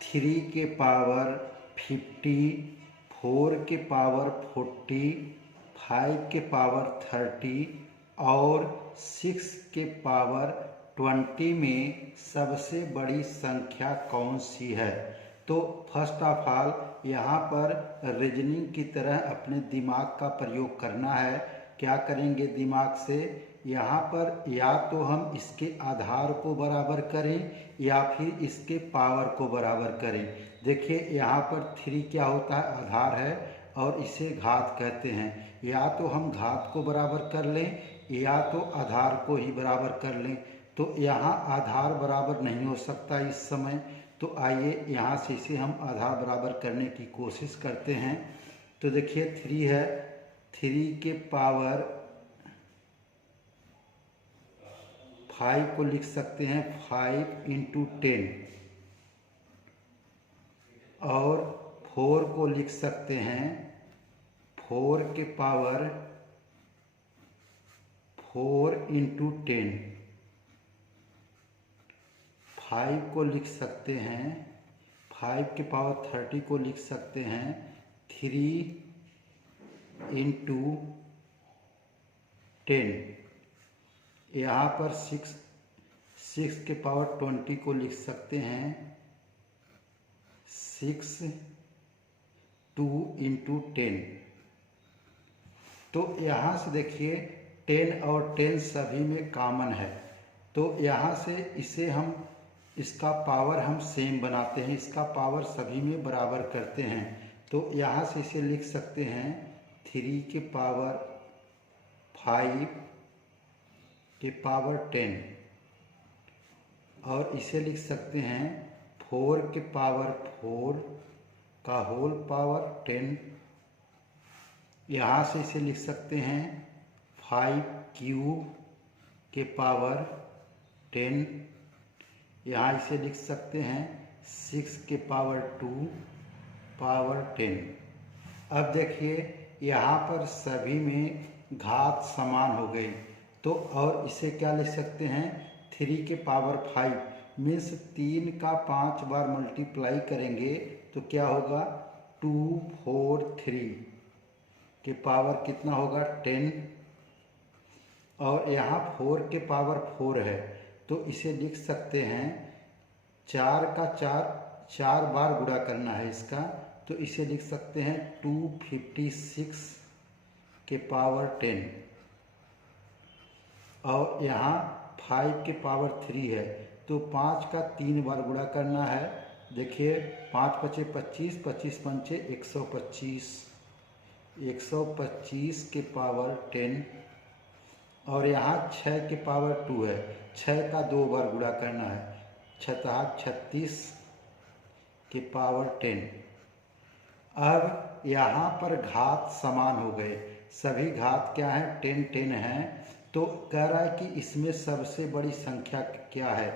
3 के पावर 50, 4 के पावर 40, 5 के पावर 30 और 6 के पावर 20 में सबसे बड़ी संख्या कौन सी है। तो फर्स्ट ऑफ ऑल यहाँ पर रीजनिंग की तरह अपने दिमाग का प्रयोग करना है। क्या करेंगे दिमाग से, यहाँ पर या तो हम इसके आधार को बराबर करें या फिर इसके पावर को बराबर करें। देखिए यहाँ पर 3 क्या होता है, आधार है और इसे घात कहते हैं। या तो हम घात को बराबर कर लें या तो आधार को ही बराबर कर लें। तो यहाँ आधार बराबर नहीं हो सकता इस समय, तो आइए यहाँ से इसे हम आधार बराबर करने की कोशिश करते हैं। तो देखिए 3 है, 3 के पावर 5 को लिख सकते हैं 5 × 10 और 4 को लिख सकते हैं 4 के पावर 4 × 10, 5 को लिख सकते हैं 5 के पावर 30 को लिख सकते हैं 3 × 10। यहाँ पर 6 के पावर 20 को लिख सकते हैं 6 2 × 10। तो यहाँ से देखिए 10 और 10 सभी में कॉमन है, तो यहाँ से इसे हम इसका पावर हम सेम बनाते हैं, इसका पावर सभी में बराबर करते हैं। तो यहाँ से इसे लिख सकते हैं 3 के पावर 5 के पावर 10 और इसे लिख सकते हैं 4 के पावर 4 का होल पावर 10। यहाँ से इसे लिख सकते हैं 5 क्यूब के पावर 10। यहाँ इसे लिख सकते हैं 6 के पावर 2 पावर 10। अब देखिए यहाँ पर सभी में घात समान हो गई, तो और इसे क्या लिख सकते हैं 3 के पावर 5 मीन्स 3 का 5 बार मल्टीप्लाई करेंगे तो क्या होगा 2 4 3 के पावर कितना होगा 10। और यहाँ 4 के पावर 4 है तो इसे लिख सकते हैं 4 का 4 बार गुणा करना है इसका, तो इसे लिख सकते हैं 256 के पावर 10। और यहाँ 5 के पावर 3 है तो 5 का 3 बार गुणा करना है। देखिए 5 × 5 = 25, 25 × 5 = 125 के पावर 10। और यहाँ 6 के पावर 2 है, 6 का 2 बार गुणा करना है, 36 के पावर 10। अब यहाँ पर घात समान हो गए, सभी घात क्या है 10 10 हैं। तो कह रहा है कि इसमें सबसे बड़ी संख्या क्या है।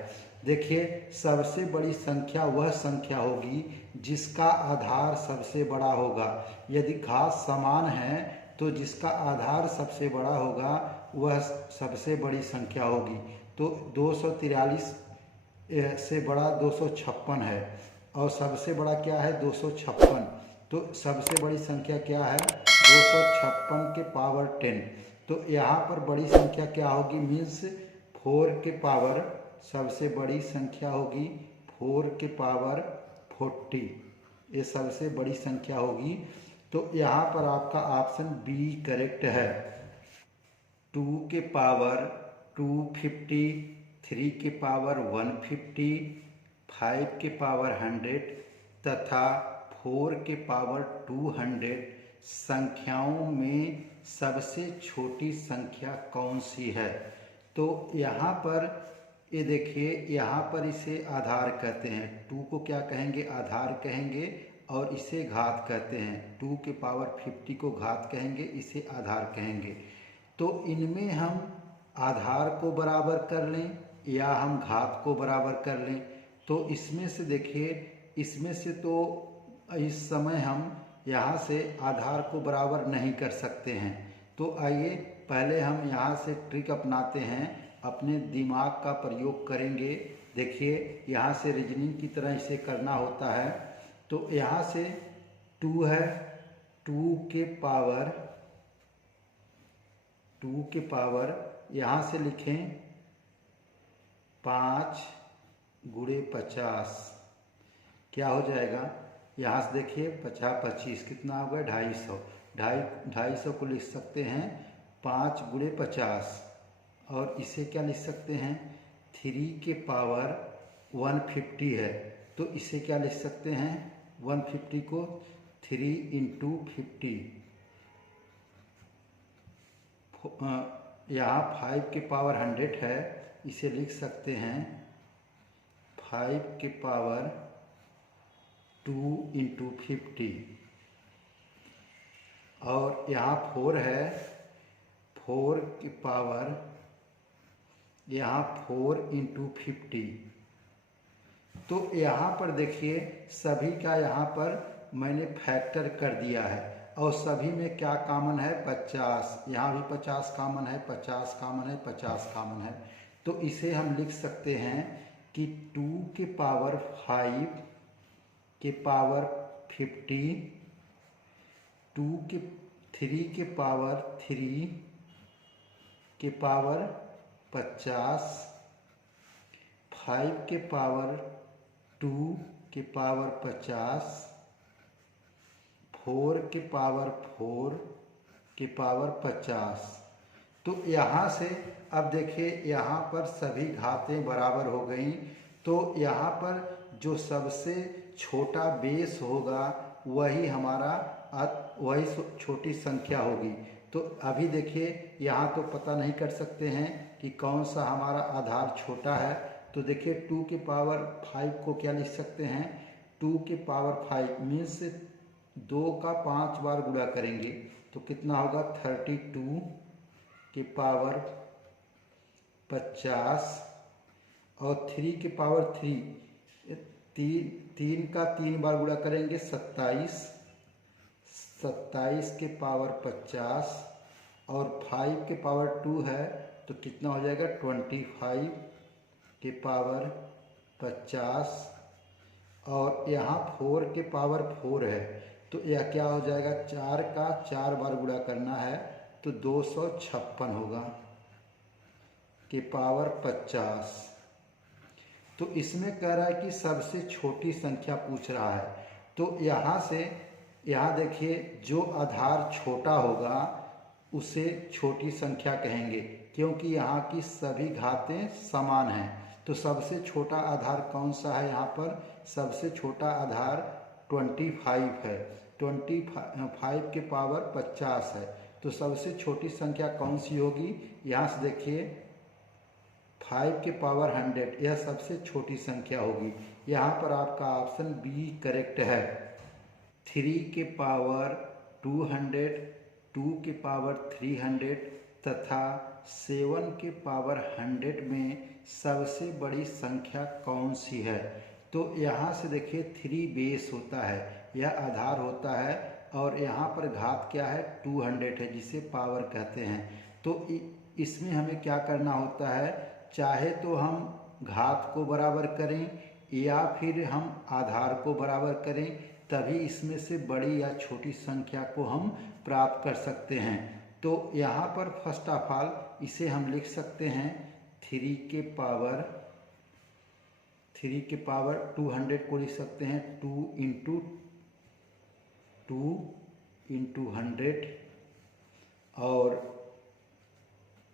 देखिए सबसे बड़ी संख्या वह संख्या होगी जिसका आधार सबसे बड़ा होगा। यदि घात समान है तो जिसका आधार सबसे बड़ा होगा वह सबसे बड़ी संख्या होगी। तो 243 से बड़ा 256 है और सबसे बड़ा क्या है 256, तो सबसे बड़ी संख्या क्या है 256 के पावर 10। तो यहाँ पर बड़ी संख्या क्या होगी मीन्स 4 के पावर सबसे बड़ी संख्या होगी 4 के पावर 40, ये सबसे बड़ी संख्या होगी। तो यहाँ पर आपका ऑप्शन बी करेक्ट है। 2 के पावर 250, 3 के पावर 150, 5 के पावर 100 तथा 4 के पावर 200 संख्याओं में सबसे छोटी संख्या कौन सी है। तो यहाँ पर ये देखिए यहाँ पर इसे आधार कहते हैं, 2 को क्या कहेंगे आधार कहेंगे और इसे घात कहते हैं। 2 के पावर 50 को घात कहेंगे, इसे आधार कहेंगे। तो इनमें हम आधार को बराबर कर लें या हम घात को बराबर कर लें। तो इसमें से देखिए इसमें से तो इस समय हम यहाँ से आधार को बराबर नहीं कर सकते हैं। तो आइए पहले हम यहाँ से ट्रिक अपनाते हैं अपने दिमाग का प्रयोग करेंगे। देखिए यहाँ से रीजनिंग की तरह इसे करना होता है। तो यहाँ से 2 है, 2 के पावर यहाँ से लिखें 5 गुणे 50, क्या हो जाएगा। यहाँ से देखिए 50 25 कितना हो गया 250, 250 को लिख सकते हैं 5 गुणे 50। और इसे क्या लिख सकते हैं 3 के पावर 150 है, तो इसे क्या लिख सकते हैं 150 को 3 इंटू 50। यहाँ 5 के पावर 100 है, इसे लिख सकते हैं 5 के पावर 2 इंटू 50। और यहाँ 4 है, 4 के पावर यहाँ 4 इंटू 50। तो यहाँ पर देखिए सभी का यहाँ पर मैंने फैक्टर कर दिया है और सभी में क्या कॉमन है 50, यहाँ भी 50 कॉमन है, 50 कॉमन है, 50 कॉमन है। तो इसे हम लिख सकते हैं कि 2 के पावर 5 के पावर 50, 3 के पावर 3 के पावर 50, 5 के पावर 2 के पावर 50, 4 के पावर 4 के पावर 50। तो यहाँ से अब देखिए यहाँ पर सभी घातें बराबर हो गई। तो यहाँ पर जो सबसे छोटा बेस होगा वही हमारा वही छोटी संख्या होगी। तो अभी देखिए यहाँ तो पता नहीं कर सकते हैं कि कौन सा हमारा आधार छोटा है। तो देखिए 2 के पावर 5 को क्या लिख सकते हैं 2 के पावर 5 मीन्स 2 का 5 बार गुणा करेंगे तो कितना होगा 32 के पावर 50। और 3 के पावर 3 का 3 बार गुणा करेंगे 27 के पावर 50। और 5 के पावर 2 है तो कितना हो जाएगा 25 के पावर 50। और यहाँ 4 के पावर 4 है तो यह क्या हो जाएगा 4 का 4 बार गुणा करना है तो 256 होगा के पावर 50। तो इसमें कह रहा है कि सबसे छोटी संख्या पूछ रहा है। तो यहाँ से यहाँ देखिए जो आधार छोटा होगा उसे छोटी संख्या कहेंगे क्योंकि यहाँ की सभी घातें समान हैं। तो सबसे छोटा आधार कौन सा है यहाँ पर सबसे छोटा आधार 25 है, 25 के पावर 50 है। तो सबसे छोटी संख्या कौन सी होगी यहाँ से देखिए 5 के पावर 100 यह सबसे छोटी संख्या होगी। यहाँ पर आपका ऑप्शन बी करेक्ट है। 3 के पावर 200, 2 के पावर 300 तथा 7 के पावर 100 में सबसे बड़ी संख्या कौन सी है। तो यहाँ से देखिए 3 बेस होता है, यह आधार होता है और यहाँ पर घात क्या है 200 है जिसे पावर कहते हैं। तो इसमें हमें क्या करना होता है चाहे तो हम घात को बराबर करें या फिर हम आधार को बराबर करें तभी इसमें से बड़ी या छोटी संख्या को हम प्राप्त कर सकते हैं। तो यहाँ पर फर्स्ट ऑफ ऑल इसे हम लिख सकते हैं 3 के पावर 200 को लिख सकते हैं 2 इंटू 100। और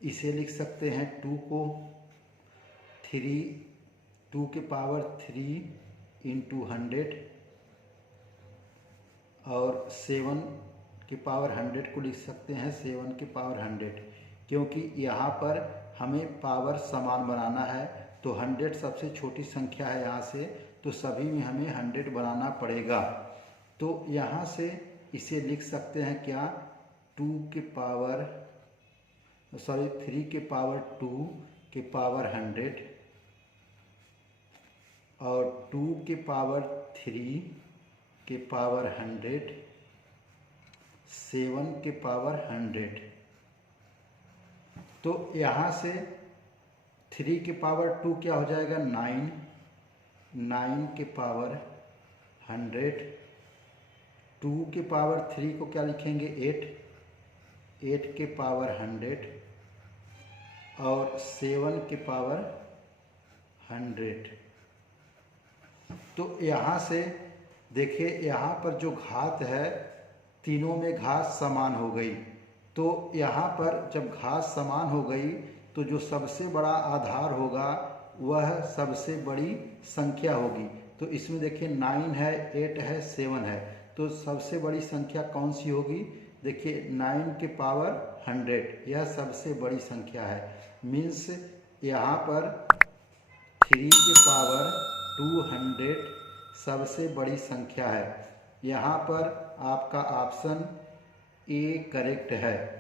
इसे लिख सकते हैं 2 के पावर 3 इंटू 100। और 7 के पावर 100 को लिख सकते हैं 7 के पावर 100 क्योंकि यहाँ पर हमें पावर समान बनाना है। तो 100 सबसे छोटी संख्या है यहाँ से तो सभी में हमें 100 बनाना पड़ेगा। तो यहाँ से इसे लिख सकते हैं क्या 3 के पावर 2 के पावर 100 और 2 के पावर 3 के पावर 100, 7 के पावर 100। तो यहाँ से 3 के पावर 2 क्या हो जाएगा 9, 9 के पावर 100, 2 के पावर 3 को क्या लिखेंगे 8, 8 के पावर 100 और 7 के पावर 100। तो यहाँ से देखिए यहाँ पर जो घात है तीनों में घात समान हो गई। तो यहाँ पर जब घात समान हो गई तो जो सबसे बड़ा आधार होगा वह सबसे बड़ी संख्या होगी। तो इसमें देखिए 9 है, 8 है, 7 है, तो सबसे बड़ी संख्या कौन सी होगी? देखिए 9 के पावर 100 यह सबसे बड़ी संख्या है। मीन्स यहाँ पर 3 के पावर 200 सबसे बड़ी संख्या है। यहाँ पर आपका ऑप्शन ए करेक्ट है।